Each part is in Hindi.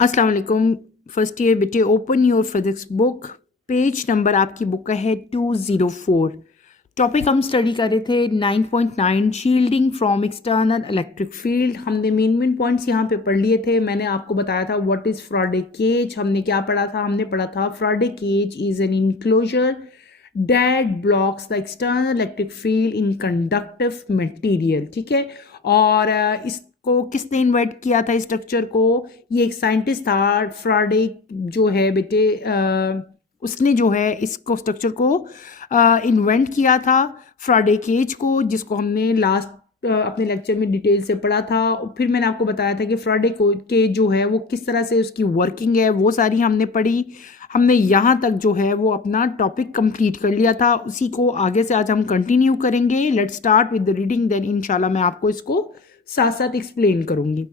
अस्सलाम वालेकुम। फर्स्ट ईयर बेटे, open your physics book. Page number आपकी बुक का है 204। टॉपिक हम स्टडी कर रहे थे 9.9, shielding from external electric field. हमने मेन पॉइंट्स यहाँ पे पढ़ लिए थे। मैंने आपको बताया था व्हाट इज़ फ्राडे केज। हमने क्या पढ़ा था? हमने पढ़ा था Faraday cage is an enclosure that blocks the external electric field in conductive material। ठीक है। और इसको किसने इन्वेंट किया था, इस स्ट्रक्चर को? ये एक साइंटिस्ट था, फ्राडे जो है बेटे, उसने जो है इसको स्ट्रक्चर को इन्वेंट किया था, फ्राडे केज को, जिसको हमने लास्ट अपने लेक्चर में डिटेल से पढ़ा था। फिर मैंने आपको बताया था कि फ्राडे को के जो है वो किस तरह से उसकी वर्किंग है, वो सारी हमने पढ़ी। हमने यहाँ तक जो है वो अपना टॉपिक कंप्लीट कर लिया था। उसी को आगे से आज हम कंटिन्यू करेंगे। Let's start with the reading, then इंशाल्लाह मैं आपको इसको साथ साथ एक्सप्लेन करूंगी।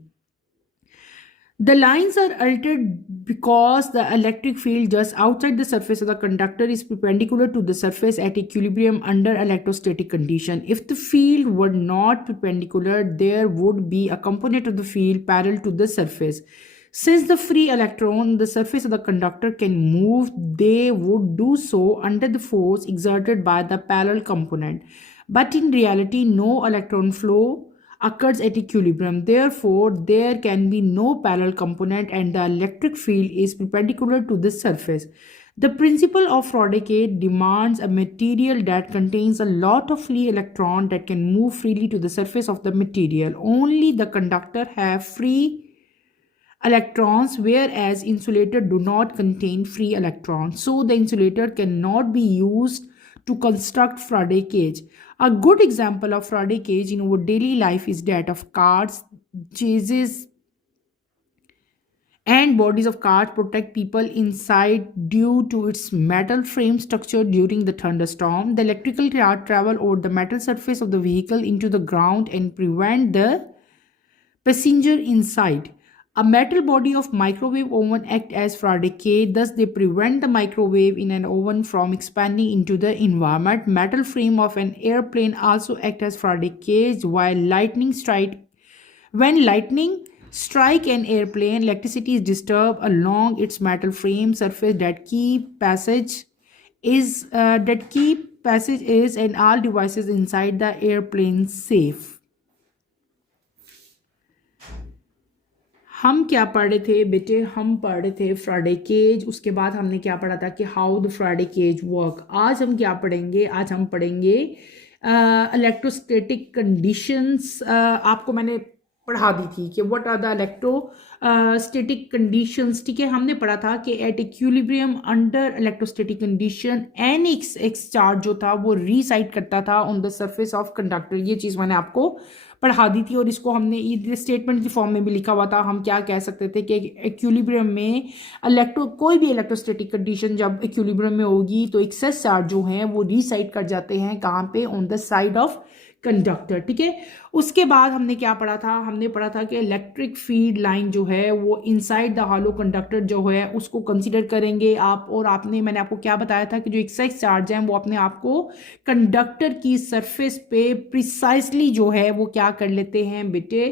The lines are altered because the electric field just outside the surface of the conductor is perpendicular to the surface at equilibrium under electrostatic condition. If the field were not perpendicular, there would be a component of the field parallel to the surface. Since the free electron on the surface of the conductor can move, they would do so under the force exerted by the parallel component. But in reality, no electron flow occurs at equilibrium. Therefore, there can be no parallel component and the electric field is perpendicular to the surface. The principle of Faraday demands a material that contains a lot of free electrons that can move freely to the surface of the material. Only the conductor have free electrons, whereas insulator do not contain free electrons. So the insulator cannot be used to construct Faraday cage. A good example of Faraday cage in our daily life is that of cars, chases, and bodies of cars protect people inside due to its metal frame structure during the thunderstorm. The electrical car travel over the metal surface of the vehicle into the ground and prevent the passenger inside. A metal body of microwave oven act as Faraday cage, thus they prevent the microwave in an oven from expanding into the environment. Metal frame of an airplane also act as Faraday cage while lightning strike. When lightning strike an airplane, electricity is disturbed along its metal frame surface that keep passage is and all devices inside the airplane safe. हम क्या पढ़ रहे थे बेटे? हम पढ़ रहे थे फ्राडे केज। उसके बाद हमने क्या पढ़ा था कि how the Faraday cage work. आज हम क्या पढ़ेंगे? आज हम पढ़ेंगे इलेक्ट्रोस्टैटिक कंडीशंस। आपको मैंने पढ़ा दी थी कि what are the electrostatic conditions. ठीक है, हमने पढ़ा था कि at equilibrium under electrostatic condition an excess charge जो था वो रीसाइड करता था on the surface of conductor. ये चीज़ मैंने आपको पढ़ा दी थी और इसको हमने ये स्टेटमेंट की फॉर्म में भी लिखा हुआ था। हम क्या कह सकते थे कि इक्विलिब्रियम में कोई भी इलेक्ट्रोस्टैटिक कंडीशन जब इक्विलिब्रियम में होगी तो एक्सेस चार्ज जो हैं वो रीसाइड कर जाते हैं। कहाँ पे? On the side of conductor. ठीक है, उसके बाद हमने क्या पढ़ा था? हमने पढ़ा था कि इलेक्ट्रिक फील्ड लाइन जो है वो इनसाइड द हॉलो कंडक्टर जो है उसको कंसीडर करेंगे आप। और मैंने आपको क्या बताया था कि जो एक्साइज चार्ज हैं वो अपने आप को कंडक्टर की सरफेस पे प्रिसाइसली जो है वो क्या कर लेते हैं बेटे,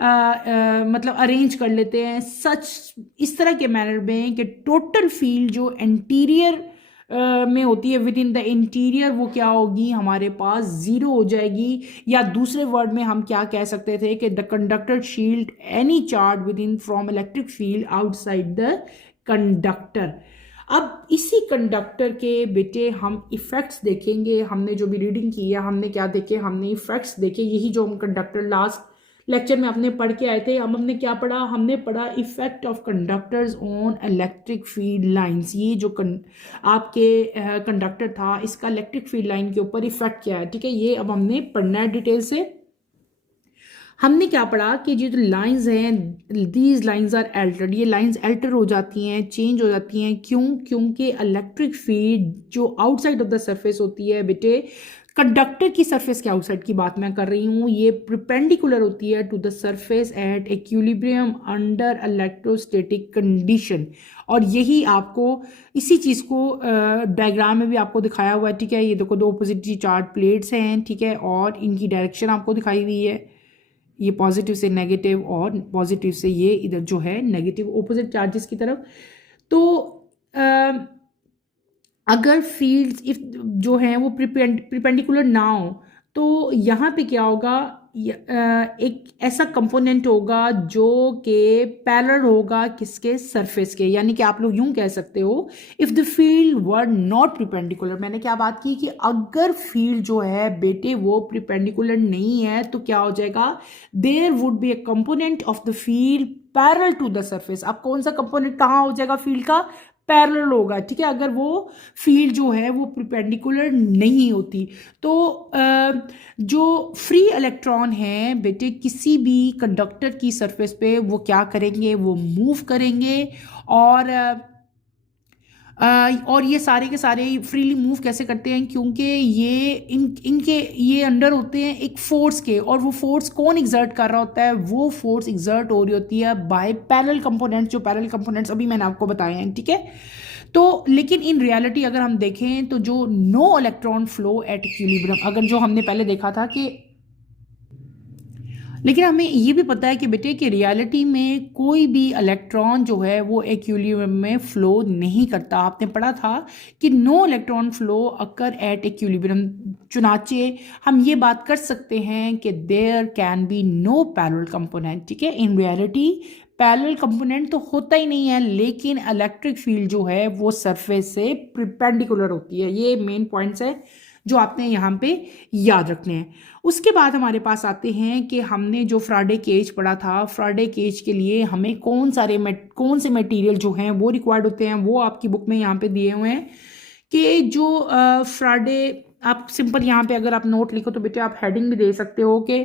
मतलब अरेंज कर लेते हैं सच इस तरह के मैनर में कि टोटल फील्ड जो इंटीरियर में होती है विद इन द इंटीरियर वो क्या होगी? हमारे पास जीरो हो जाएगी। या दूसरे वर्ड में हम क्या कह सकते थे कि the conductor shield any charge with in from electric field outside the conductor. अब इसी कंडक्टर के बेटे हम इफेक्ट्स देखेंगे। हमने जो भी रीडिंग की है हमने क्या देखे? हमने इफेक्ट्स देखे। यही जो हम कंडक्टर लास्ट लेक्चर में अपने पढ़ के आए थे। अब हमने क्या पढ़ा? हमने पढ़ा effect of conductors on electric field lines. ये जो आपके कंडक्टर था इसका इलेक्ट्रिक फील्ड लाइन के ऊपर इफेक्ट क्या है। ठीक है, ये अब हमने पढ़ना है डिटेल से। हमने क्या पढ़ा कि जो लाइंस हैं, दीज लाइंस आर एल्टर्ड। ये लाइंस एल्टर हो जाती हैं, चेंज हो जाती हैं। क्यों? क्योंकि इलेक्ट्रिक फील्ड जो आउटसाइड ऑफ द सरफेस होती है बेटे, कंडक्टर की सरफेस के आउटसाइड की बात मैं कर रही हूँ, ये परपेंडिकुलर होती है to the surface at equilibrium under electrostatic condition. और यही आपको इसी चीज़ को डायग्राम में भी आपको दिखाया हुआ है। ठीक है, ये देखो दो ऑपोजिट चार्ज प्लेट्स हैं। ठीक है, और इनकी डायरेक्शन आपको दिखाई हुई है। ये पॉजिटिव से नेगेटिव और पॉजिटिव से ये इधर जो है नेगेटिव ऑपोजिट चार्जेस की तरफ। तो अगर फील्ड्स इफ जो है वो प्रिपेंडिकुलर ना हो तो यहाँ पे क्या होगा, एक ऐसा कंपोनेंट होगा जो कि पैरेलल होगा किसके, सरफेस के। यानी कि आप लोग यूं कह सकते हो if the field were not perpendicular. मैंने क्या बात की कि अगर फील्ड जो है बेटे वो प्रिपेंडिकुलर नहीं है तो क्या हो जाएगा, there would be a component of the field parallel to the surface. अब कौन सा कंपोनेंट कहाँ हो जाएगा फील्ड का, पैरेलल होगा, ठीक है, अगर वो फील्ड जो है वो परपेंडिकुलर नहीं होती। तो जो फ्री इलेक्ट्रॉन है बेटे किसी भी कंडक्टर की सरफेस पे वो क्या करेंगे, वो मूव करेंगे। और और ये सारे के सारे फ्रीली मूव कैसे करते हैं, क्योंकि ये इनके ये अंडर होते हैं एक फोर्स के, और वो फोर्स कौन एग्जर्ट कर रहा होता है, वो फोर्स एग्जर्ट हो रही होती है बाय पैरेलल कंपोनेंट्स, जो पैरेलल कंपोनेंट्स अभी मैंने आपको बताए हैं, ठीक है। तो लेकिन इन रियलिटी अगर हम देखें तो जो no electron flow at equilibrium, अगर जो हमने पहले देखा था कि, लेकिन हमें ये भी पता है कि बेटे कि रियलिटी में कोई भी इलेक्ट्रॉन जो है वो इक्विलिब्रियम में फ्लो नहीं करता। आपने पढ़ा था कि no electron flow occur at equilibrium, चुनाचे हम ये बात कर सकते हैं कि there can be no parallel component, ठीक है। इन रियलिटी पैरेलल कंपोनेंट तो होता ही नहीं है, लेकिन इलेक्ट्रिक फील्ड जो है वो सरफेस से परपेंडिकुलर होती है। ये मेन पॉइंट्स है जो आपने यहाँ पे याद रखने हैं। उसके बाद हमारे पास आते हैं कि हमने जो फ्राडे केज पढ़ा था, फ्राडे केज के लिए हमें कौन से मटेरियल जो हैं वो रिक्वायर्ड होते हैं, वो आपकी बुक में यहाँ पे दिए हुए हैं कि जो फ्राडे, आप सिंपल यहाँ पे अगर आप नोट लिखो तो बेटे आप हेडिंग भी दे सकते हो कि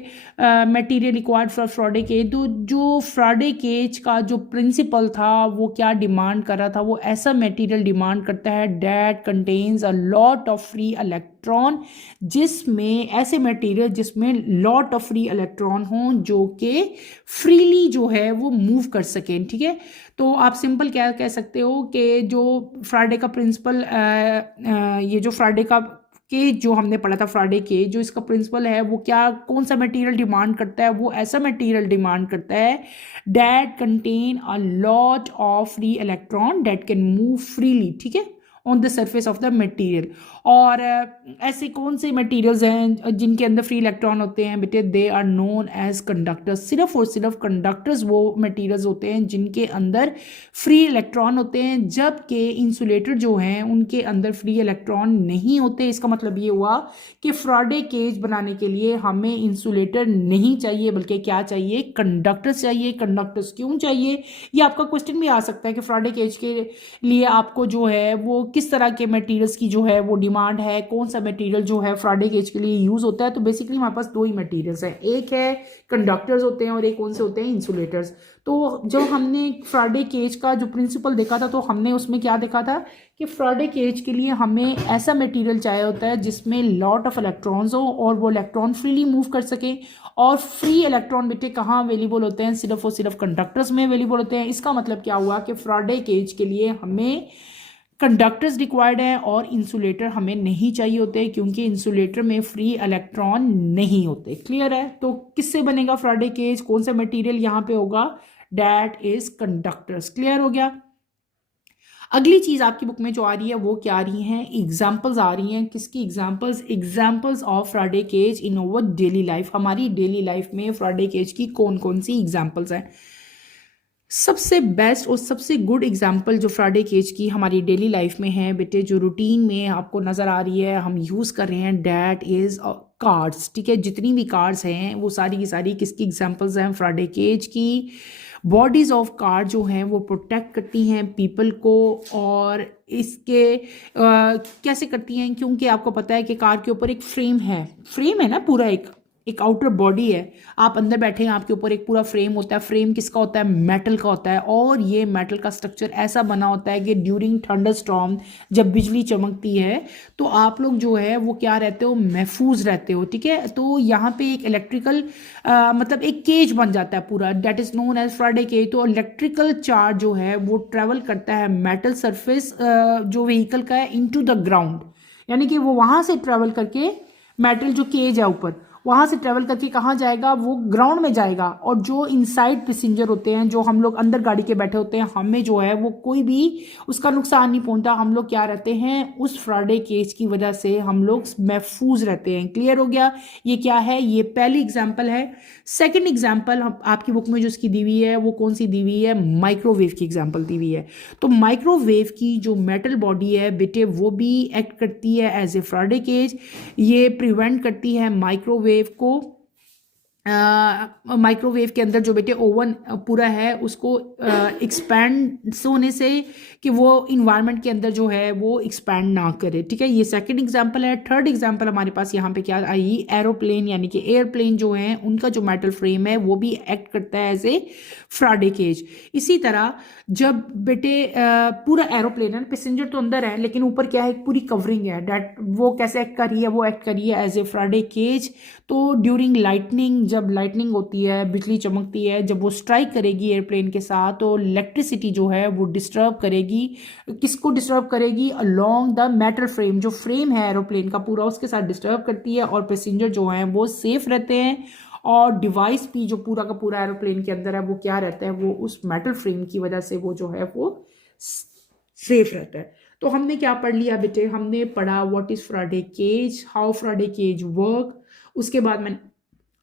material required for Faraday cage. तो जो फ्राडे केज का जो प्रिंसिपल था वो क्या डिमांड कर रहा था, वो ऐसा मटेरियल डिमांड करता है that contains a lot of free electron, जिसमें ऐसे मटेरियल जिसमें लॉट ऑफ फ्री इलेक्ट्रॉन हों जो कि फ्रीली जो है वो मूव कर सकें, ठीक है। तो आप सिंपल क्या कह सकते हो कि जो फ्राडे का प्रिंसिपल, ये जो फ्राडे का के जो हमने पढ़ा था फ्राडे के, जो इसका प्रिंसिपल है वो क्या, कौन सा मटेरियल डिमांड करता है, वो ऐसा मटेरियल डिमांड करता है that contain a lot of free electron that can move freely, ठीक है, on the surface of the material. और ऐसे कौन से मटेरियल्स हैं जिनके अंदर फ्री इलेक्ट्रॉन होते हैं बेटे, they are known as conductors. सिर्फ और सिर्फ कंडक्टर्स वो मटेरियल्स होते हैं जिनके अंदर फ्री इलेक्ट्रॉन होते हैं, जबकि इंसुलेटर जो हैं उनके अंदर फ्री इलेक्ट्रॉन नहीं होते। इसका मतलब ये हुआ कि फ्राडे केज बनाने के लिए हमें इंसुलेटर नहीं चाहिए, बल्कि क्या चाहिए, कंडक्टर्स चाहिए। कंडक्टर्स क्यों चाहिए, ये आपका क्वेश्चन भी आ सकता है कि फ्राडे केज के लिए आपको जो है वो किस तरह के मटेरियल्स की जो है वो डिमांड है, कौन सा मटेरियल जो है फ्राडे केज के लिए यूज होता है। तो बेसिकली हमारे पास दो ही मटेरियल्स हैं, एक है कंडक्टर्स होते हैं और एक कौन से होते हैं, इंसुलेटर्स। तो जब हमने फ्राडे केज का जो प्रिंसिपल देखा था तो हमने उसमें क्या देखा था कि फ्राडे केज के लिए हमें ऐसा मटेरियल चाहिए होता है जिसमें लॉट ऑफ इलेक्ट्रॉन्स हो और वो इलेक्ट्रॉन फ्रीली मूव कर सके। और फ्री इलेक्ट्रॉन बेटे कहाँ अवेलेबल होते हैं, सिर्फ और सिर्फ कंडक्टर्स में अवेलेबल होते हैं। इसका मतलब क्या हुआ कि फ्राडे केज के लिए हमें कंडक्टर्स रिक्वायर्ड है और इंसुलेटर हमें नहीं चाहिए होते, क्योंकि इंसुलेटर में फ्री इलेक्ट्रॉन नहीं होते। क्लियर है। तो किससे बनेगा फ्राडे केज, कौन सा मटेरियल यहाँ पे होगा, दैट इज कंडक्टर्स। क्लियर हो गया। अगली चीज आपकी बुक में जो आ रही है वो क्या आ रही है, एग्जाम्पल्स आ रही हैं। किसकी examples, examples of Faraday cage in over daily life. हमारी डेली लाइफ में फ्राडे केज की कौन कौन सी एग्जाम्पल्स हैं। सबसे बेस्ट और सबसे गुड एग्जाम्पल जो फ्राडे केज की हमारी डेली लाइफ में है बेटे, जो रूटीन में आपको नज़र आ रही है, हम यूज़ कर रहे हैं, डैट इज़ कार्ड्स, ठीक है। जितनी भी कार्ड्स हैं वो सारी की सारी किसकी एग्जाम्पल्स हैं, फ्राडे केज की। बॉडीज़ ऑफ कार जो हैं वो प्रोटेक्ट करती हैं पीपल को, और इसके कैसे करती हैं, क्योंकि आपको पता है कि कार के ऊपर एक फ्रेम है ना, पूरा एक आउटर बॉडी है, आप अंदर बैठे हैं, आपके ऊपर एक पूरा फ्रेम होता है। फ्रेम किसका होता है, मेटल का होता है, और ये मेटल का स्ट्रक्चर ऐसा बना होता है कि ड्यूरिंग थंडर स्टॉर्म, जब बिजली चमकती है तो आप लोग जो है वो क्या रहते हो, महफूज रहते हो, ठीक है। तो यहाँ पे एक इलेक्ट्रिकल मतलब एक केज बन जाता है पूरा, that is known as Faraday cage. तो इलेक्ट्रिकल चार्ज जो है वो ट्रेवल करता है मेटल सरफेस जो व्हीकल का है इनटू द ग्राउंड, यानी कि वो वहां से ट्रेवल करके मेटल जो केज है ऊपर वहाँ से ट्रेवल करके कहाँ जाएगा, वो ग्राउंड में जाएगा। और जो इनसाइड पैसेंजर होते हैं, जो हम लोग अंदर गाड़ी के बैठे होते हैं, हमें जो है वो कोई भी उसका नुकसान नहीं पहुंचता। हम लोग क्या रहते हैं, उस फ्राडे केज की वजह से हम लोग महफूज रहते हैं। क्लियर हो गया। ये क्या है, ये पहली एग्जाम्पल है। सेकेंड एग्जाम्पल आपकी बुक में जो इसकी दी हुई है वो कौन सी दी हुई है, माइक्रोवेव की एग्जाम्पल दी हुई है। तो माइक्रोवेव की जो मेटल बॉडी है बेटे, वो भी एक्ट करती है एज ए फ्राडे केज। ये प्रिवेंट करती है माइक्रोवेव को, माइक्रोवेव के अंदर जो बेटे ओवन पूरा है उसको एक्सपैंड होने से, कि वो इन्वायरमेंट के अंदर जो है वो एक्सपैंड ना करे। ठीक है, ये सेकंड एग्जांपल है। थर्ड एग्जांपल हमारे पास यहाँ पे क्या आई, एरोप्लेन, यानी कि एयरप्लेन जो है उनका जो मेटल फ्रेम है वो भी एक्ट करता है एज ए फ्राडे केज। इसी तरह जब बेटे पूरा एरोप्लेन है, पैसेंजर तो अंदर है लेकिन ऊपर क्या है, एक पूरी कवरिंग है, डेट वो कैसे एक्ट कर रही है, वो एक्ट कर रही है एज ए फ्राडे केज। तो ड्यूरिंग लाइटनिंग, जब लाइटनिंग होती है, बिजली चमकती है, जब वो स्ट्राइक करेगी एयरप्लेन के साथ, तो इलेक्ट्रिसिटी जो है वो डिस्टर्ब करेगी। किसको डिस्टर्ब करेगी, अलोंग द मेटल फ्रेम, जो फ्रेम है एरोप्लेन का पूरा उसके साथ डिस्टर्ब करती है, और पैसेंजर जो हैं वो सेफ रहते हैं। और डिवाइस भी जो पूरा का पूरा एरोप्लेन के अंदर है वो क्या रहता है, वो उस मेटल फ्रेम की वजह से वो जो है वो सेफ रहता है। तो हमने क्या पढ़ लिया बेटे, हमने पढ़ा what is Faraday cage, how Faraday cage work. उसके बाद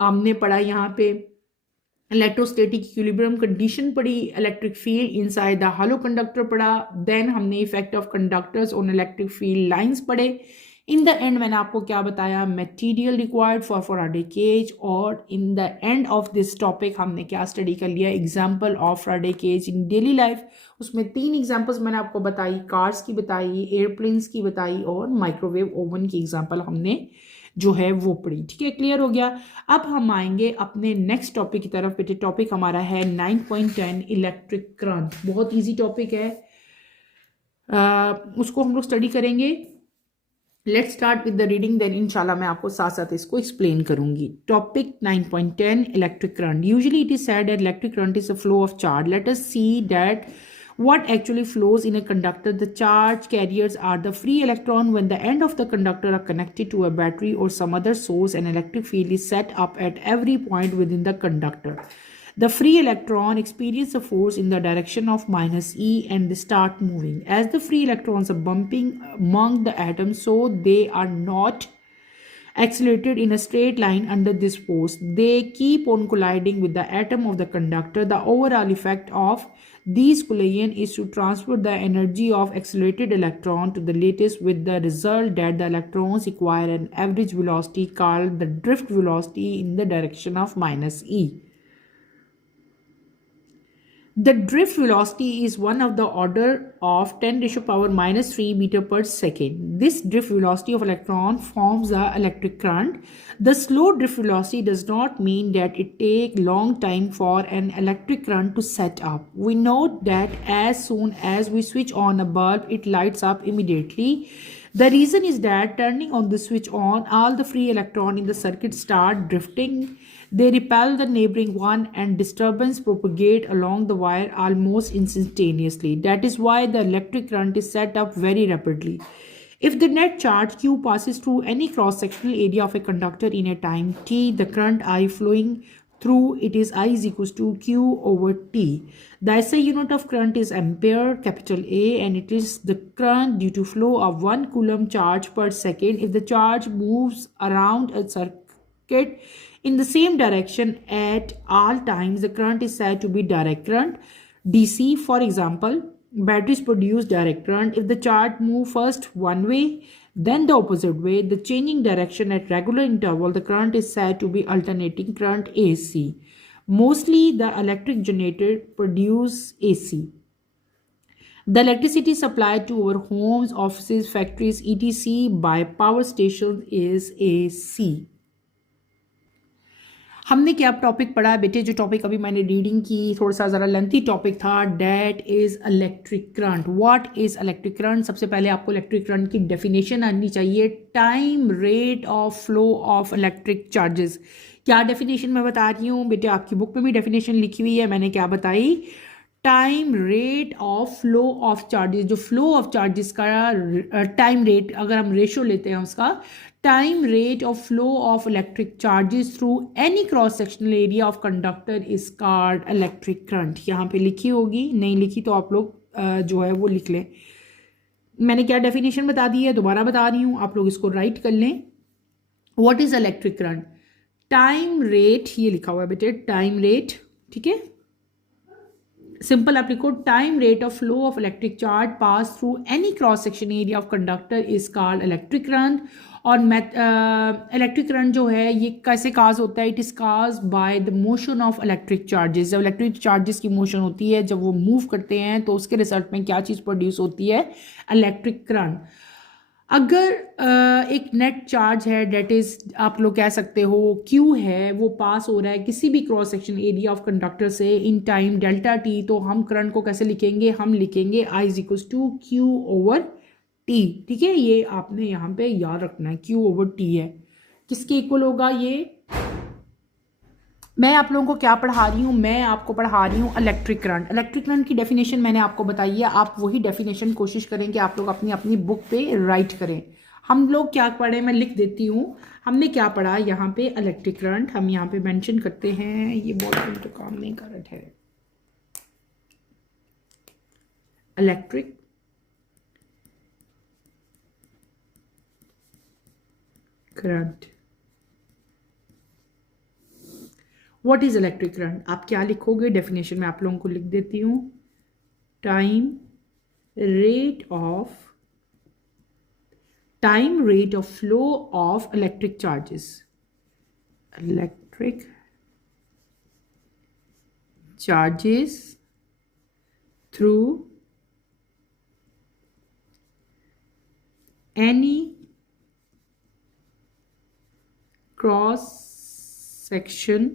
हमने पढ़ा यहाँ पे इलेक्ट्रोस्टैटिक इक्विलिब्रियम कंडीशन पढ़ी, electric field inside the hollow conductor पढ़ा। देन हमने effect of conductors on electric field lines पढ़े। इन द एंड मैंने आपको क्या बताया, material required for Faraday cage. और in the end of this topic हमने क्या स्टडी कर लिया, example of Faraday cage in daily life. उसमें 3 एग्जाम्पल्स मैंने आपको बताई, कार्स की बताई, एयरप्लेन्स की बताई, और माइक्रोवेव ओवन की एग्जाम्पल हमने जो है वो पढ़ी। ठीक है, क्लियर हो गया। अब हम आएंगे अपने नेक्स्ट टॉपिक की तरफ। बेटे टॉपिक हमारा है 9.10 इलेक्ट्रिक करंट। बहुत इजी टॉपिक है, उसको हम लोग स्टडी करेंगे। Let's start with the reading, then इंशाल्लाह मैं आपको साथ साथ इसको एक्सप्लेन करूंगी। Topic 9.10 electric current. Usually it is said that electric current is a flow of charge. Let us see that what actually flows in a conductor. The charge carriers are the free electron. When the end of the conductor are connected to a battery or some other source, an electric field is set up at every point within the conductor. The free electron experience a force in the direction of minus E and they start moving. As the free electrons are bumping among the atoms, so they are not accelerated in a straight line under this force. They keep on colliding with the atom of the conductor. The overall effect of these collision is to transfer the energy of accelerated electron to the lattice, with the result that the electrons acquire an average velocity called the drift velocity in the direction of minus E. The drift velocity is one of the order of 10 raised to power minus 3 meter per second. This drift velocity of electron forms the electric current. The slow drift velocity does not mean that it takes long time for an electric current to set up. We note that as soon as we switch on a bulb, it lights up immediately. The reason is that turning on the switch on, all the free electrons in the circuit start drifting. They repel the neighboring one and disturbance propagate along the wire almost instantaneously. That is why the electric current is set up very rapidly. If the net charge Q passes through any cross-sectional area of a conductor in a time t, the current I flowing through it is I is equals to Q over T. The SI unit of current is ampere, capital A, and it is the current due to flow of 1 coulomb charge per second. If the charge moves around a circuit in the same direction at all times, the current is said to be direct current, DC. For example, batteries produce direct current if the charge move first one way, then the opposite way, the changing direction at regular interval. The current is said to be alternating current, AC. Mostly the electric generator produce AC. The electricity supplied to our homes, offices, factories, etc. by power stations is AC. हमने क्या टॉपिक पढ़ा बेटे, जो टॉपिक अभी मैंने रीडिंग की, थोड़ा सा ज़रा लेंथी टॉपिक था, that is electric current. What is electric current? सबसे पहले आपको इलेक्ट्रिक करंट की डेफिनेशन आनी चाहिए। Time rate of flow of electric charges. क्या डेफिनेशन मैं बता रही हूँ बेटे, आपकी बुक में भी डेफिनेशन लिखी हुई है, मैंने क्या बताई, time rate of flow of charges. जो फ्लो ऑफ चार्जेस का टाइम रेट, अगर हम रेशो लेते हैं उसका, time rate of flow of electric charges through any cross sectional area of conductor is called electric current. यहाँ पे लिखी होगी, नहीं लिखी तो आप लोग जो है वो लिख लें। मैंने क्या डेफिनेशन बता दी है, दोबारा बता रही हूँ, आप लोग इसको राइट कर लें। What is electric current? Time rate, ये लिखा हुआ है बेटे, टाइम रेट, ठीक है, सिंपल आप लिखो, time rate of flow of electric charge pass through any cross section area of conductor is called electric current. और इलेक्ट्रिक करंट जो है ये कैसे काज होता है? It is cause by the motion of electric charges. जब इलेक्ट्रिक चार्जेस की मोशन होती है, जब वो मूव करते हैं तो उसके रिजल्ट में क्या चीज़ प्रोड्यूस होती है? Electric current. अगर एक नेट चार्ज है, डेट इज आप लोग कह सकते हो क्यू है, वो पास हो रहा है किसी भी cross section area of conductor से इन टाइम डेल्टा टी, तो हम करंट को कैसे लिखेंगे? हम लिखेंगे I is equal to Q over T. ठीक है, ये आपने यहाँ पे याद रखना है, क्यू ओवर टी है। किसके इक्वल होगा ये? मैं आप लोगों को क्या पढ़ा रही हूँ? मैं आपको पढ़ा रही हूँ इलेक्ट्रिक करंट। इलेक्ट्रिक करंट की डेफिनेशन मैंने आपको बताई है, आप वही डेफिनेशन कोशिश करें कि आप लोग अपनी अपनी बुक पे राइट करें। हम लोग क्या पढ़े, मैं लिख देती हूँ, हमने क्या पढ़ा यहाँ पे? इलेक्ट्रिक करंट हम यहाँ पे मेंशन करते हैं। ये बहुत तो काम नहीं कर रहा है। Electric current, what is electric current? आप क्या लिखोगे? डेफिनेशन में आप लोगों को लिख देती हूँ, time rate of flow of electric charges, electric charges through any cross section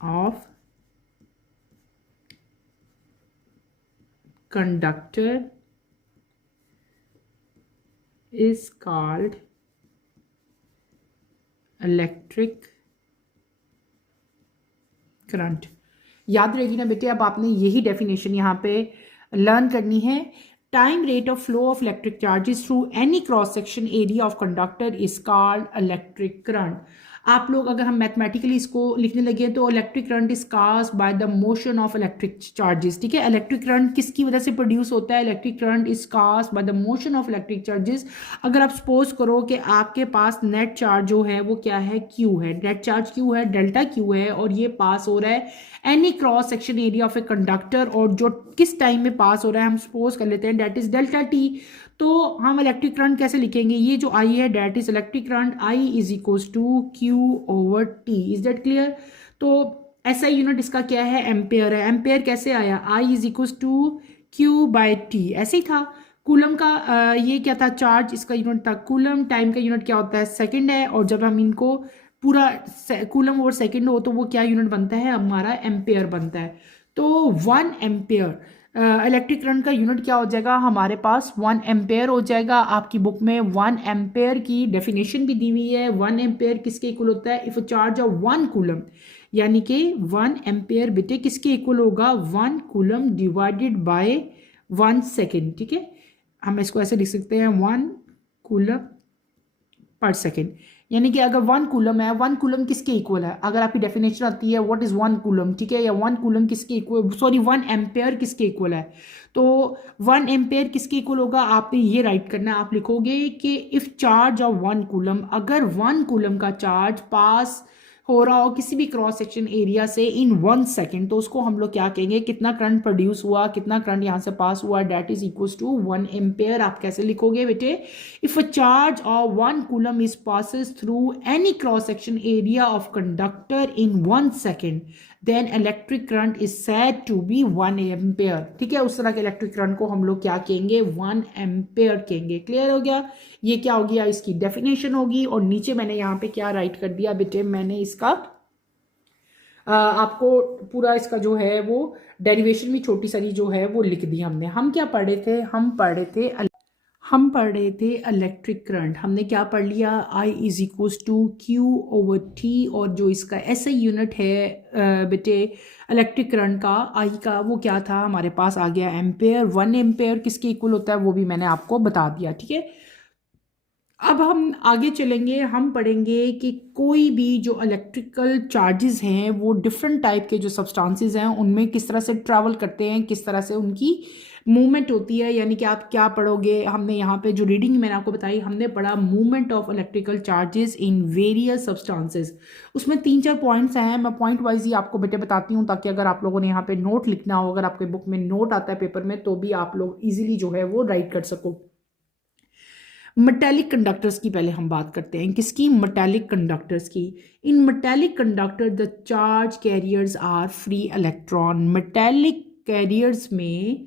of conductor is called electric current. याद रहेगी ना बेटे? अब आपने यही डेफिनेशन यहाँ पे लर्न करनी है। Time rate of flow of electric charges through any cross section area of conductor is called electric current. आप लोग अगर हम मैथमेटिकली इसको लिखने लगे तो electric current is caused by the motion of electric charges. ठीक है, इलेक्ट्रिक करंट किसकी वजह से प्रोड्यूस होता है? Electric current is caused by the motion of electric charges. अगर आप सपोज करो कि आपके पास नेट चार्ज जो है वो क्या है? क्यू है। नेट चार्ज क्यू है, डेल्टा क्यू है, और ये पास हो रहा है any cross section area of a conductor, और जो किस टाइम में पास हो रहा है हम सपोज कर लेते हैं डेट इज डेल्टा टी। तो हम इलेक्ट्रिक करंट कैसे लिखेंगे? ये जो आई है that is electric current, I is equals to Q over T. Is that clear? तो ऐसा यूनिट इसका क्या है? एम्पेयर है। एम्पेयर कैसे आया? I is equals to Q by T, ऐसे ही था। कूलम का ये क्या था? चार्ज, इसका यूनिट था कूलम। टाइम का यूनिट क्या होता है? सेकंड है। और जब हम इनको पूरा कूलम ओवर सेकंड हो तो वो क्या यूनिट बनता है? हमारा एम्पेयर बनता है। तो 1 एम्पेयर इलेक्ट्रिक करंट का यूनिट क्या हो जाएगा? हमारे पास 1 एम्पेयर हो जाएगा। आपकी बुक में 1 एम्पेयर की डेफिनेशन भी दी हुई है। 1 एम्पेयर किसके इक्वल होता है? इफ चार्ज ऑफ 1 कूलम, यानी कि 1 एम्पेयर बेटे किसके इक्वल होगा? 1 कूलम डिवाइडेड बाय 1 सेकेंड। ठीक है, हम इसको ऐसे लिख सकते हैं 1 कूलम पर सेकेंड। यानी कि अगर 1 कूलम है, 1 कूलम किसके इक्वल है? अगर आपकी डेफिनेशन आती है व्हाट इज 1 कूलम, ठीक है, या 1 कूलम किसके इक्वल, सॉरी 1 एम्पेयर किसके इक्वल है? तो 1 एम्पेयर किसके इक्वल होगा? आपने ये राइट करना है। आप लिखोगे कि इफ चार्ज ऑफ 1 कूलम, अगर 1 कूलम का चार्ज पास हो रहा हो किसी भी क्रॉस सेक्शन एरिया से इन 1 सेकेंड, तो उसको हम लोग क्या कहेंगे? कितना करंट प्रोड्यूस हुआ, कितना करंट यहाँ से पास हुआ, that is equals to 1 ampere. आप कैसे लिखोगे बेटे? If a charge of 1 coulomb is passes through any cross section area of conductor in 1 second, then electric current is said to be 1 ampere. ठीक है, उस तरह के इलेक्ट्रिक करंट को हम लोग क्या कहेंगे? 1 एम्पेयर कहेंगे। क्लियर हो गया? ये क्या हो गया? इसकी डेफिनेशन होगी। और नीचे मैंने यहाँ पे क्या राइट कर दिया बेटे? मैंने इसका आपको पूरा इसका जो है वो डेरिवेशन भी छोटी सारी जो है वो लिख दी हमने। हम क्या पढ़े थे? हम पढ़ रहे थे इलेक्ट्रिक करंट। हमने क्या पढ़ लिया? I is equals to Q over T, और जो इसका ऐसा यूनिट है बेटे इलेक्ट्रिक करंट का, आई का, वो क्या था? हमारे पास आ गया एम्पेयर। 1 एम्पेयर किसके इक्वल होता है वो भी मैंने आपको बता दिया। ठीक है, अब हम आगे चलेंगे, हम पढ़ेंगे कि कोई भी जो इलेक्ट्रिकल चार्जेस हैं वो डिफरेंट टाइप के जो सब्सटेंसेस हैं उनमें किस तरह से ट्रैवल करते हैं, किस तरह से उनकी मूवमेंट होती है। यानी कि आप क्या पढ़ोगे, हमने यहाँ पे जो रीडिंग मैंने आपको बताई, हमने पढ़ा movement of electrical charges in various substances. उसमें 3-4 पॉइंट्स हैं, मैं पॉइंट वाइज ही आपको बेटे बताती हूँ ताकि अगर आप लोगों ने यहाँ पे नोट लिखना हो, अगर आपके बुक में नोट आता है पेपर में, तो भी आप लोग ईजिली जो है वो राइट कर सको। मेटेलिक कंडक्टर्स की पहले हम बात करते हैं। किसकी? मेटेलिक कंडक्टर्स की। In metallic conductor the charge carriers are free electron. Metallic carriers में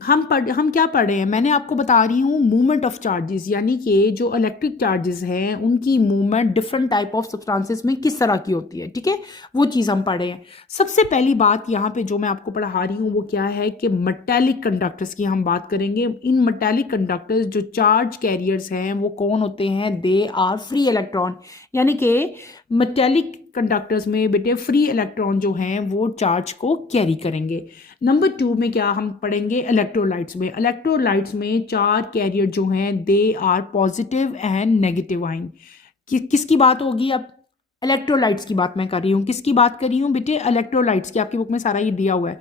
हम क्या पढ़ रहे हैं, मैंने आपको बता रही हूँ मूवमेंट ऑफ चार्जेस, यानी कि जो इलेक्ट्रिक चार्जेस हैं उनकी movement different type of substances में किस तरह की होती है, ठीक है, वो चीज़ हम पढ़ रहे हैं। सबसे पहली बात यहाँ पे जो मैं आपको पढ़ा रही हूँ वो क्या है कि मेटेलिक कंडक्टर्स की हम बात करेंगे। इन मेटेलिक कंडक्टर्स जो चार्ज कैरियर्स हैं वो कौन होते हैं? They are free electron. यानी कि मेटेलिक कंडक्टर्स में बेटे फ्री इलेक्ट्रॉन जो हैं वो चार्ज को कैरी करेंगे। नंबर 2 में क्या हम पढ़ेंगे? इलेक्ट्रोलाइट्स में। इलेक्ट्रोलाइट्स में चार कैरियर जो हैं they are positive and negative ions. किसकी बात होगी अब? इलेक्ट्रोलाइट्स की बात मैं कर रही हूँ। किसकी बात कर रही हूँ बेटे? इलेक्ट्रोलाइट्स की। आपकी बुक में सारा ये दिया हुआ है।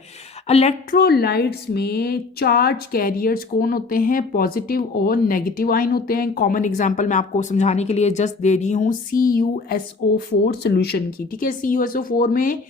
इलेक्ट्रोलाइट्स में चार्ज कैरियर्स कौन होते हैं? पॉजिटिव और नेगेटिव आइन होते हैं। कॉमन एग्जांपल मैं आपको समझाने के लिए जस्ट दे रही हूँ CuSO4 सोल्यूशन की, ठीक है। CuSO4 में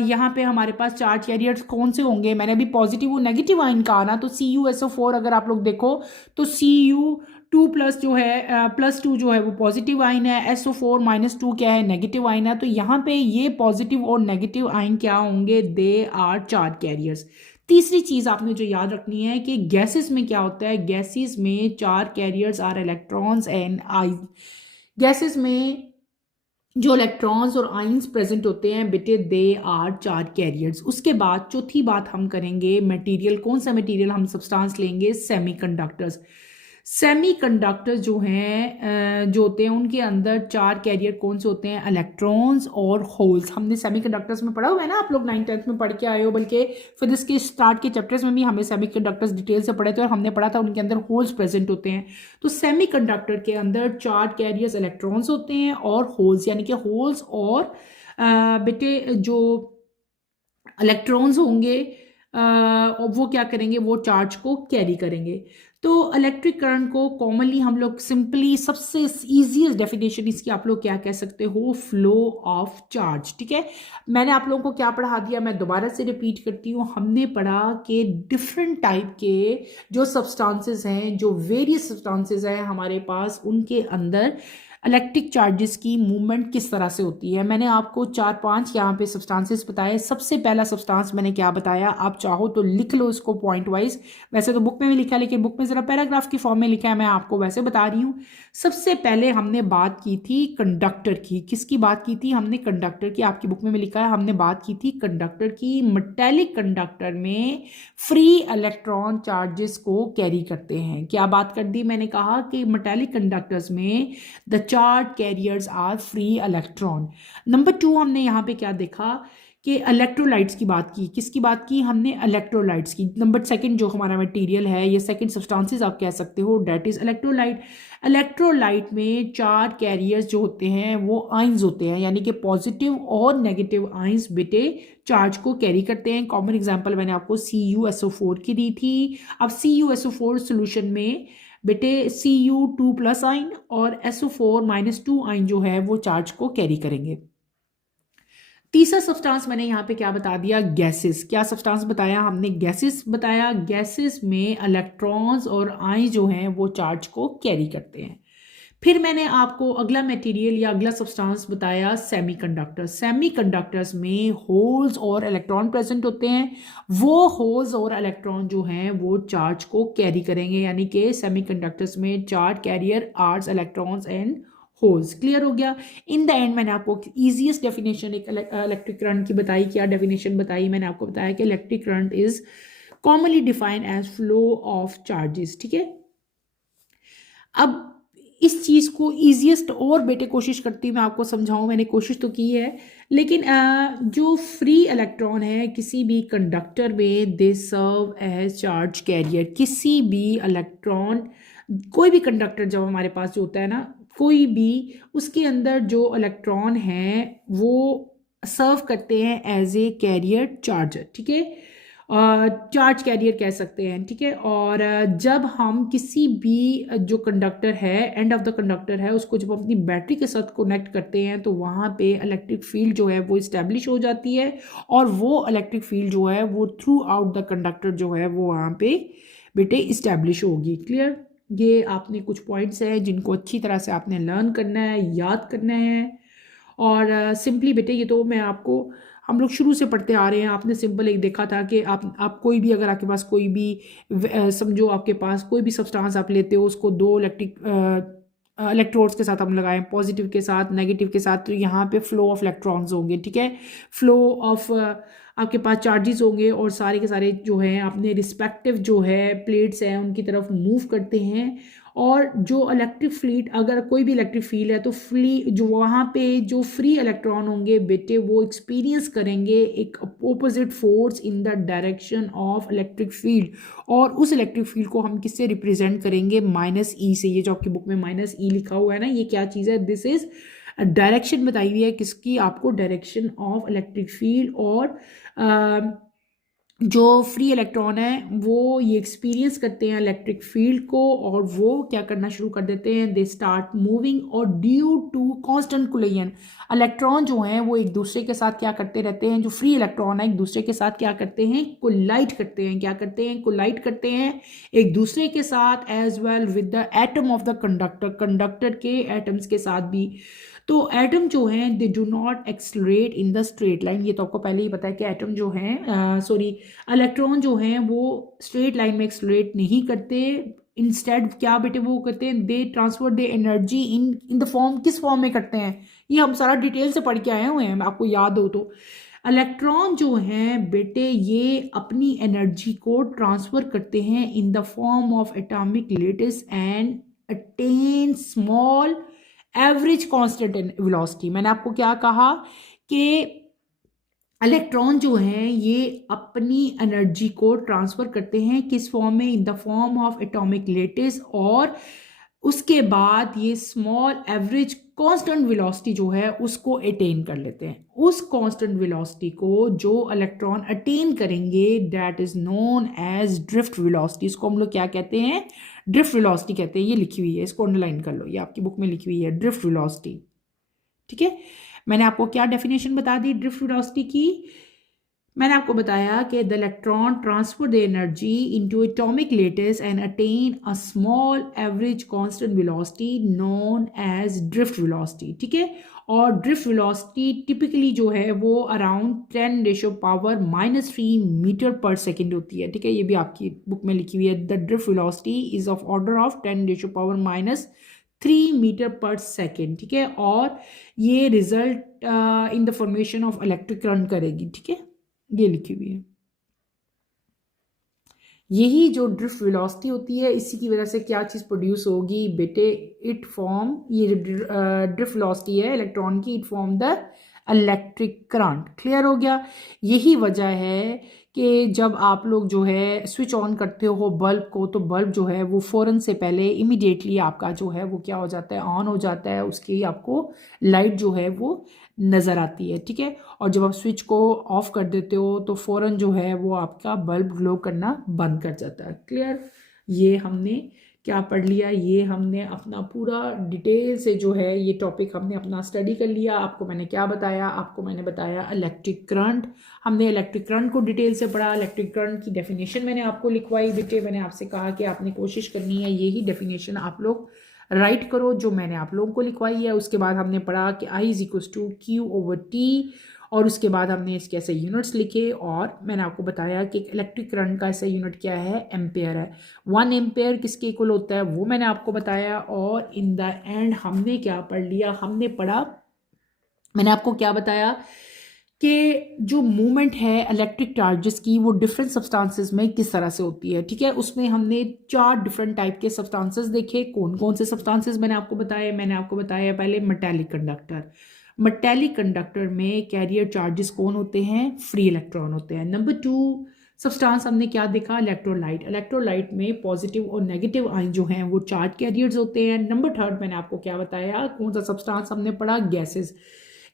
यहाँ पे हमारे पास चार्ज कैरियर्स कौन से होंगे? मैंने अभी पॉजिटिव और नेगेटिव आइन कहा ना, तो CuSO4 अगर आप लोग देखो तो Cu2 प्लस जो है +2 जो है वो पॉजिटिव आइन है, SO4 -2 क्या है? नेगेटिव आइन है। तो यहाँ पे ये पॉजिटिव और नेगेटिव आइन क्या होंगे? They are charge carriers. तीसरी चीज आपने जो याद रखनी है कि गैसेस में क्या होता है? गैसेस में charge carriers are electrons and आई। गैसेस में जो इलेक्ट्रॉन्स और आइंस प्रेजेंट होते हैं बेटे दे आर चार्ज कैरियर्स। उसके बाद चौथी बात हम करेंगे मटेरियल। कौन सा मटेरियल हम सब्सटेंस लेंगे? सेमीकंडक्टर्स। सेमीकंडक्टर्स जो हैं जो होते हैं उनके अंदर चार कैरियर कौन से होते हैं? इलेक्ट्रॉन्स और होल्स। हमने सेमीकंडक्टर्स में पढ़ा हुआ है ना, आप लोग 9th-10th में पढ़ के आए हो, बल्कि फिर इसके स्टार्ट के चैप्टर्स में भी हमें सेमीकंडक्टर्स डिटेल से पढ़े थे और हमने पढ़ा था उनके अंदर होल्स प्रेजेंट होते हैं। तो सेमीकंडक्टर के अंदर चार कैरियर्स इलेक्ट्रॉन्स होते हैं और होल्स, यानी कि होल्स और बेटे जो इलेक्ट्रॉन्स होंगे और वो क्या करेंगे? वो चार्ज को कैरी करेंगे। तो इलेक्ट्रिक करंट को कॉमनली हम लोग सिंपली सबसे इजीएस्ट डेफिनेशन इसकी आप लोग क्या कह सकते हो? फ्लो ऑफ चार्ज, ठीक है। मैंने आप लोगों को क्या पढ़ा दिया, मैं दोबारा से रिपीट करती हूँ। हमने पढ़ा कि डिफरेंट टाइप के जो सब्सटेंसेस हैं, जो वेरियस सब्सटेंसेस हैं हमारे पास, उनके अंदर इलेक्ट्रिक चार्जेस की मूवमेंट किस तरह से होती है। मैंने आपको 4-5 यहाँ पे सब्सटेंसेस बताए। सबसे पहला सब्सटेंस मैंने क्या बताया, आप चाहो तो लिख लो इसको पॉइंट वाइज, वैसे तो बुक में भी लिखा है लेकिन बुक में ज़रा पैराग्राफ की फॉर्म में लिखा है, मैं आपको वैसे बता रही हूँ। सबसे पहले हमने बात की थी कंडक्टर की। किसकी बात की थी हमने? कंडक्टर की। आपकी बुक में भी लिखा है, हमने बात की थी कंडक्टर की। मेटेलिक कंडक्टर में फ्री इलेक्ट्रॉन चार्जेस को कैरी करते हैं। क्या बात कर दी मैंने? कहा कि मेटेलिक कंडक्टर्स में the charge carriers are free electron. Number 2 हमने यहाँ पे क्या देखा कि इलेक्ट्रोलाइट्स की बात की। किसकी बात की हमने? इलेक्ट्रोलाइट्स की। नंबर 2 जो हमारा मटेरियल है, ये सेकंड सब्सटेंसेस आप कह सकते हो, डेट इज इलेक्ट्रोलाइट। इलेक्ट्रोलाइट में चार कैरियर्स जो होते हैं वो आइंस होते हैं, यानी कि पॉजिटिव और नेगेटिव आइंस बेटे चार्ज को कैरी करते हैं। कॉमन एग्जांपल मैंने आपको CuSO4 की दी थी। अब CuSO4 सोल्यूशन में बेटे Cu2+ आइन और SO4 -2 आइन जो है वो चार्ज को कैरी करेंगे। तीसरा सब्सटेंस मैंने यहाँ पे क्या बता दिया? गैसेस। क्या सब्सटेंस बताया हमने? गैसेस बताया। गैसेस में इलेक्ट्रॉन्स और आइन जो हैं वो चार्ज को कैरी करते हैं। फिर मैंने आपको अगला मटेरियल या अगला सब्सटेंस बताया सेमीकंडक्टर। सेमीकंडक्टर्स में होल्स और इलेक्ट्रॉन प्रेजेंट होते हैं। वो होल्स और इलेक्ट्रॉन जो हैं वो चार्ज को कैरी करेंगे, यानी कि सेमीकंडक्टर्स में charge carrier are electrons and holes. Clear हो गया? इन द एंड मैंने आपको इजीएस्ट डेफिनेशन एक इलेक्ट्रिक करंट की बताई। क्या डेफिनेशन बताई? मैंने आपको बताया कि electric current is commonly defined as flow of charges, ठीक है। अब इस चीज़ को ईजिएस्ट और बेटे कोशिश करती हूँ मैं आपको समझाऊँ, मैंने कोशिश तो की है, लेकिन जो फ्री इलेक्ट्रॉन है किसी भी कंडक्टर में दे सर्व एज चार्ज कैरियर। किसी भी इलेक्ट्रॉन कोई भी कंडक्टर जब हमारे पास जो होता है ना, कोई भी, उसके अंदर जो इलेक्ट्रॉन है वो सर्व करते हैं एज ए कैरियर चार्जर, ठीक है, चार्ज कैरियर कह सकते हैं, ठीक है। और जब हम किसी भी जो कंडक्टर है, एंड ऑफ द कंडक्टर है, उसको जब हम अपनी बैटरी के साथ कनेक्ट करते हैं तो वहाँ पे इलेक्ट्रिक फील्ड जो है वो इस्टेब्लिश हो जाती है, और वो इलेक्ट्रिक फील्ड जो है वो थ्रू आउट द कंडक्टर जो है वो वहाँ पे बेटे इस्टेब्लिश होगी। क्लियर? ये आपने कुछ पॉइंट्स हैं जिनको अच्छी तरह से आपने लर्न करना है, याद करना है। और सिंपली बेटे ये तो मैं आपको, हम लोग शुरू से पढ़ते आ रहे हैं, आपने सिंपल एक देखा था कि आप कोई भी, अगर आपके पास कोई भी समझो आपके पास कोई भी सब्सटेंस आप लेते हो, उसको दो इलेक्ट्रोड्स के साथ हम लगाएं, पॉजिटिव के साथ नेगेटिव के साथ, तो यहाँ पे फ्लो ऑफ इलेक्ट्रॉन्स होंगे, ठीक है, फ्लो ऑफ आपके पास चार्जेस होंगे, और सारे के सारे जो है अपने रिस्पेक्टिव जो है प्लेट्स हैं उनकी तरफ मूव करते हैं। और जो इलेक्ट्रिक फील्ड, अगर कोई भी इलेक्ट्रिक फील्ड है तो जो वहाँ पे जो फ्री इलेक्ट्रॉन होंगे बेटे वो एक्सपीरियंस करेंगे एक opposite force in the direction of electric field, और उस इलेक्ट्रिक फील्ड को हम किससे रिप्रेजेंट करेंगे? माइनस ई से। ये जो आपकी बुक में माइनस ई लिखा हुआ है ना, ये क्या चीज़ है? दिस इज डायरेक्शन बताई हुई है किसकी? आपको डायरेक्शन ऑफ इलेक्ट्रिक फील्ड। और जो फ्री इलेक्ट्रॉन है वो ये एक्सपीरियंस करते हैं इलेक्ट्रिक फील्ड को, और वो क्या करना शुरू कर देते हैं? दे स्टार्ट मूविंग, और due to constant collision electron जो हैं वो एक दूसरे के साथ क्या करते रहते हैं? जो फ्री इलेक्ट्रॉन है एक दूसरे के साथ क्या करते हैं? कोलाइड करते हैं। क्या करते हैं? कोलाइड करते हैं एक दूसरे के साथ, as well with the atom of the conductor, conductor के एटम्स के साथ भी। तो एटम जो हैं they do not accelerate in the straight line. ये तो आपको पहले ही पता है कि एटम जो हैं सॉरी इलेक्ट्रॉन जो हैं वो स्ट्रेट लाइन में एक्सलरेट नहीं करते। इंस्टेड क्या बेटे वो करते हैं? They transfer the energy in the form, किस फॉर्म में करते हैं? ये हम सारा डिटेल से पढ़ के आए हुए हैं, आपको याद हो तो। इलेक्ट्रॉन जो हैं बेटे ये अपनी एनर्जी को ट्रांसफर करते हैं इन the form of atomic lattice and attain small average constant velocity. मैंने आपको क्या कहा कि इलेक्ट्रॉन जो हैं ये अपनी एनर्जी को ट्रांसफर करते हैं किस फॉर्म में? In the form of atomic lattice, और उसके बाद ये स्मॉल एवरेज कांस्टेंट वेलोसिटी जो है उसको अटेन कर लेते हैं। उस कांस्टेंट वेलोसिटी को जो इलेक्ट्रॉन अटेन करेंगे that is known as drift velocity. इसको हम लोग क्या कहते हैं? ड्रिफ्ट वेलोसिटी कहते हैं। ये लिखी हुई है, इसको अंडरलाइन कर लो, ये आपकी बुक में लिखी हुई है ड्रिफ्ट वेलोसिटी, ठीक है। मैंने आपको क्या डेफिनेशन बता दी ड्रिफ्ट वेलोसिटी की? मैंने आपको बताया कि the electron transfer the energy into atomic lattice and attain a small average constant velocity known as drift velocity, ठीक है। और ड्रिफ्ट वेलोसिटी टिपिकली जो है वो अराउंड 10⁻³ मीटर पर सेकेंड होती है, ठीक है। ये भी आपकी बुक में लिखी हुई है। The drift velocity is of order of 10⁻³ meter पर सेकेंड, ठीक है। और ये result in the formation of electric current करेगी, ठीक है। ये लिखी हुई है। यही जो ड्रिफ्ट वेलोसिटी होती है इसी की वजह से क्या चीज़ प्रोड्यूस होगी बेटे? इट फॉर्म, ये ड्रिफ्ट वेलोसिटी है इलेक्ट्रॉन की, it form the electric current. Clear हो गया? यही वजह है कि जब आप लोग जो है स्विच ऑन करते हो बल्ब को, तो बल्ब जो है वो फ़ौरन से पहले इमीडिएटली आपका जो है वो क्या हो जाता है? ऑन हो जाता है, उसकी आपको लाइट जो है वो नज़र आती है, ठीक है। और जब आप स्विच को ऑफ कर देते हो तो फ़ौरन जो है वो आपका बल्ब ग्लो करना बंद कर जाता है। क्लियर? ये हमने क्या पढ़ लिया? ये हमने अपना पूरा डिटेल से जो है ये टॉपिक हमने अपना स्टडी कर लिया। आपको मैंने क्या बताया? आपको मैंने बताया इलेक्ट्रिक करंट। हमने इलेक्ट्रिक करंट को डिटेल से पढ़ा। इलेक्ट्रिक करंट की डेफिनेशन मैंने आपको लिखवाई बेटे। मैंने आपसे कहा कि आपने कोशिश करनी है यही डेफिनेशन आप लोग राइट करो जो मैंने आप लोगों को लिखवाई है। उसके बाद हमने पढ़ा कि I = Q/T, और उसके बाद हमने इसके ऐसे यूनिट्स लिखे, और मैंने आपको बताया कि इलेक्ट्रिक करंट का ऐसा यूनिट क्या है? एम्पेयर है। 1 एम्पेयर किसके इक्वल होता है वो मैंने आपको बताया। और इन द एंड हमने क्या पढ़ लिया? हमने पढ़ा, मैंने आपको क्या बताया कि जो मूवमेंट है इलेक्ट्रिक चार्जेस की वो डिफरेंट सब्सटेंसेस में किस तरह से होती है, ठीक है। उसमें हमने 4 डिफरेंट टाइप के सब्सटेंसेस देखे। कौन कौन से सब्सटेंसेस मैंने आपको बताए? मैंने आपको बताया पहले मेटालिक कंडक्टर। मेटालिक कंडक्टर में कैरियर चार्जेस कौन होते हैं? फ्री इलेक्ट्रॉन होते हैं। नंबर 2, सब्सटेंस हमने क्या देखा, इलेक्ट्रोलाइट। इलेक्ट्रोलाइट में पॉजिटिव और नेगेटिव आयन जो हैं वो चार्ज कैरियर्स होते हैं। नंबर थर्ड मैंने आपको क्या बताया, कौन सा सब्सटेंस हमने पढ़ा, गैसेस।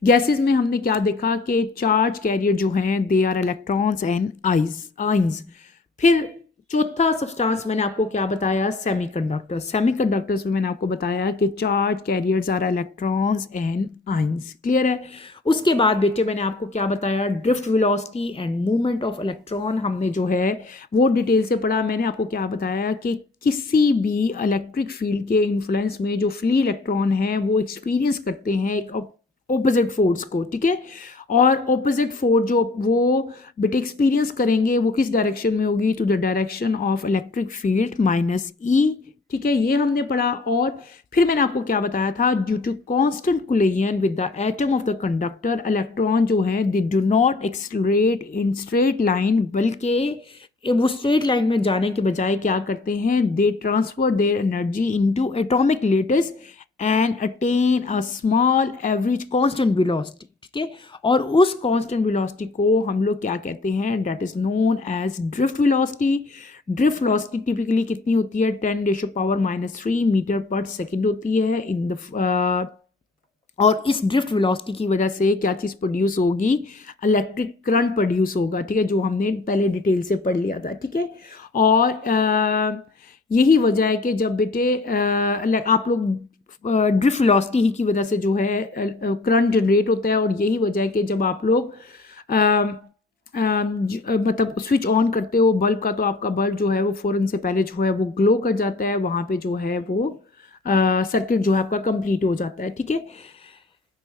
गैसेस में हमने क्या देखा कि चार्ज कैरियर जो हैं they are electrons and ions. फिर चौथा सब्सटेंस मैंने आपको क्या बताया, सेमीकंडक्टर्स। सेमीकंडक्टर्स में मैंने आपको बताया कि charge carriers are electrons and ions. Clear है। उसके बाद बेटे मैंने आपको क्या बताया, drift velocity and movement of electron हमने जो है वो डिटेल से पढ़ा। मैंने आपको क्या बताया कि किसी भी इलेक्ट्रिक फील्ड के इन्फ्लुएंस में जो फ्री इलेक्ट्रॉन है वो एक्सपीरियंस करते हैं एक ऑपोजिट फोर्स को, ठीक है। और ऑपोजिट फोर्स जो वो बेटे एक्सपीरियंस करेंगे वो किस डायरेक्शन में होगी, to the direction of electric field minus E, ठीक है, ये हमने पढ़ा। और फिर मैंने आपको क्या बताया था, due to constant collision with the atom of the conductor, electron जो है they do not accelerate in straight line, बल्कि वो स्ट्रेट लाइन में जाने के बजाय क्या करते हैं, they transfer their energy into atomic lattice and attain a small average constant velocity, ठीक है। और उस कांस्टेंट वेलोसिटी को हम लोग क्या कहते हैं, that is known as drift velocity. Drift velocity typically कितनी होती है, 10⁻³ मीटर पर सेकेंड होती है इन द और इस ड्रिफ्ट वेलोसिटी की वजह से क्या चीज़ प्रोड्यूस होगी, इलेक्ट्रिक करंट प्रोड्यूस होगा, ठीक है, जो हमने पहले डिटेल से पढ़ लिया था, ठीक है। और यही वजह है कि जब बेटे आप लोग ड्रिफ्ट वेलोसिटी ही की वजह से जो है करंट जनरेट होता है, और यही वजह है कि जब आप लोग मतलब स्विच ऑन करते हो बल्ब का, तो आपका बल्ब जो है वो फ़ौरन से पहले जो है वो ग्लो कर जाता है, वहाँ पे जो है वो सर्किट जो है आपका कंप्लीट हो जाता है, ठीक है।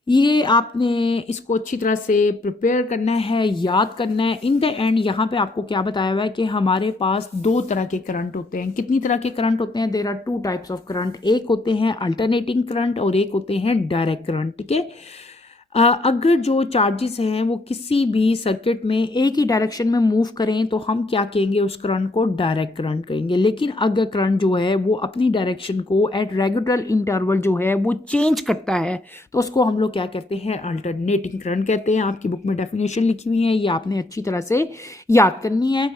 ये आपने इसको अच्छी तरह से प्रिपेयर करना है, याद करना है। इन द एंड यहाँ पे आपको क्या बताया हुआ है कि हमारे पास दो तरह के करंट होते हैं। कितनी तरह के करंट होते हैं, there are 2 types of current. एक होते हैं अल्टरनेटिंग करंट और एक होते हैं डायरेक्ट करंट, ठीक है। अगर जो चार्जेस हैं वो किसी भी सर्किट में एक ही डायरेक्शन में मूव करें तो हम क्या कहेंगे, उस करंट को डायरेक्ट करंट कहेंगे। लेकिन अगर करंट जो है वो अपनी डायरेक्शन को एट रेगुलर इंटरवल जो है वो चेंज करता है तो उसको हम लोग क्या कहते हैं, अल्टरनेटिंग करंट कहते हैं। आपकी बुक में डेफिनेशन लिखी हुई है, ये आपने अच्छी तरह से याद करनी है।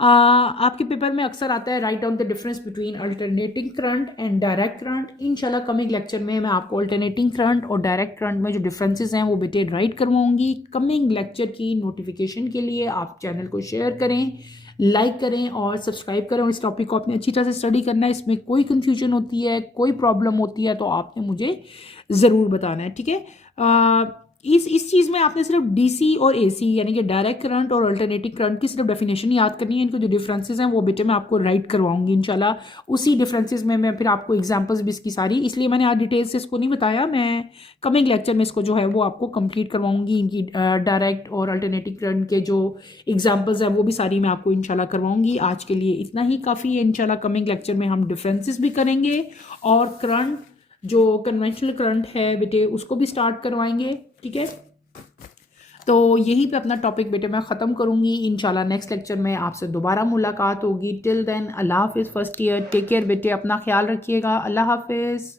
आपके पेपर में अक्सर आता है write down the difference between alternating current and direct current. इंशाल्लाह कमिंग लेक्चर में मैं आपको अल्टरनेटिंग करंट और डायरेक्ट करंट में जो डिफरेंसेस हैं वो बेटे राइट करवाऊंगी। कमिंग लेक्चर की नोटिफिकेशन के लिए आप चैनल को शेयर करें, लाइक करें और सब्सक्राइब करें। और इस टॉपिक को आपने अच्छी तरह से स्टडी करना है। इसमें कोई कन्फ्यूजन होती है, कोई प्रॉब्लम होती है तो आपने मुझे ज़रूर बताना है, ठीक है। इस चीज़ में आपने सिर्फ डीसी और एसी यानी कि डायरेक्ट करंट और अल्टरनेटिंग करंट की सिर्फ डेफिनेशन याद करनी है। इनको जो डिफरेंसेस हैं वो बेटे मैं आपको राइट करवाऊंगी इंशाल्लाह। उसी डिफरेंसेस में मैं फिर आपको एग्जांपल्स भी इसकी सारी, इसलिए मैंने आज डिटेल से इसको नहीं बताया। मैं कमिंग लेक्चर में इसको जो है वो आपको कंप्लीट करवाऊंगी। इनकी डायरेक्ट और अल्टरनेटिव करंट के जो एग्जाम्पल्स हैं वो भी सारी मैं आपको इंशाल्लाह करवाऊंगी। आज के लिए इतना ही काफ़ी है। इंशाल्लाह कमिंग लेक्चर में हम डिफरेंसेस भी करेंगे और करंट जो कन्वेंशनल करंट है बेटे उसको भी स्टार्ट करवाएंगे, ठीक है। तो यहीं पे अपना टॉपिक बेटे मैं ख़त्म करूँगी। इंशाल्लाह नेक्स्ट लेक्चर में आपसे दोबारा मुलाकात होगी। टिल देन अल्लाह हाफिज़ फर्स्ट ईयर, टेक केयर बेटे, अपना ख्याल रखिएगा। अल्लाह हाफिज़।